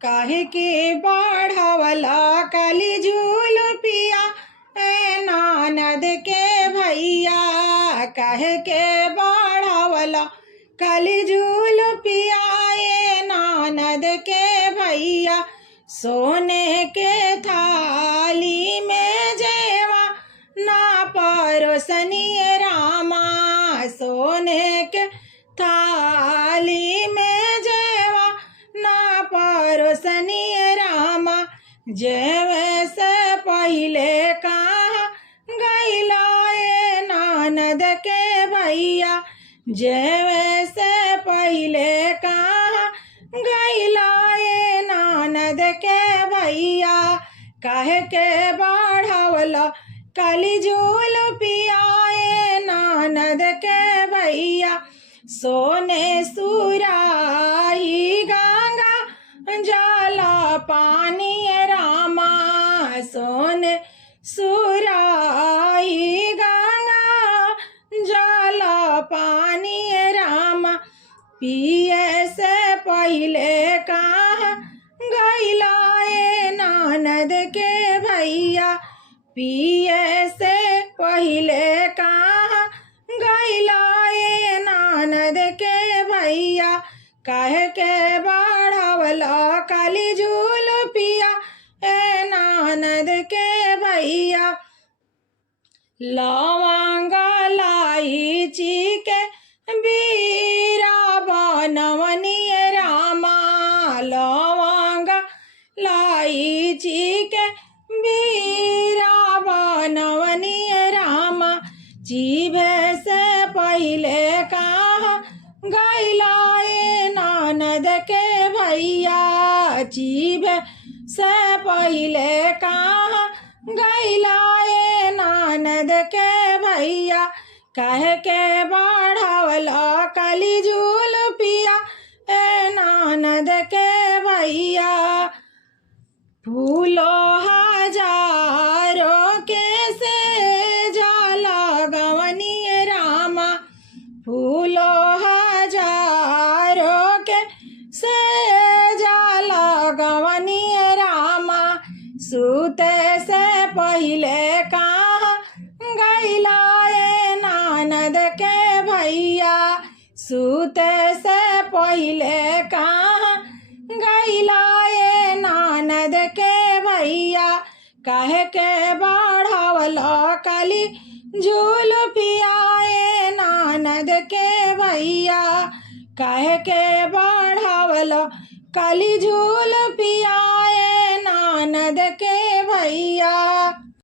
काहे के बढ़वला कली झूलपिया ए ननद के भैया। काहे के बढ़वला कली झूलपिया ए ननद के भैया। सोने के थाली में जेवा ना परोसनी रामा। सोने के थाली में जेवा ना परोसनी रामा। जेवे से पहले कहाँ गैला ए ननद के भैया। जेवे से पहले कहाँ गैला ए ननद के भैया। काहे के बढ़वला कली झूलपिया ए ननद के भैया। सोने सुराही गंगा जला पानी रामा। सोने सुराही गंगा जला पानी रामा। पिए से पहले कहाँ गैला ए ननद के भैया। पिए से पहले कहाँ गैला ए ननद के भैया। काहे के बढ़वला कली झूलपिया ए ननद के भैया। लवंगा इलायची के बीरा बनवनी रामा। लवंगा इलायची के बीरा बनवनी रामा। जीभे से पहले कहाँ गैला ए ननद के भैया। जीभे से पहले कहाँ गैला ए ननद के भैया। काहे के बढ़वला कली झूलपिया ए ननद के भैया। फूलो हजारों के से जाला गवनी रामा। फूलो हजारों के से जाला गवनी रामा। सूते से पहले कहाँ गैला ए ननद के भैया। सूते से पहले कहाँ गैला ए ननद के भैया। काहे के बढ़वला कली झूलपिया ए ननद के भैया। काहे के बढ़वला कली झूलपिया ए ननद के भैया।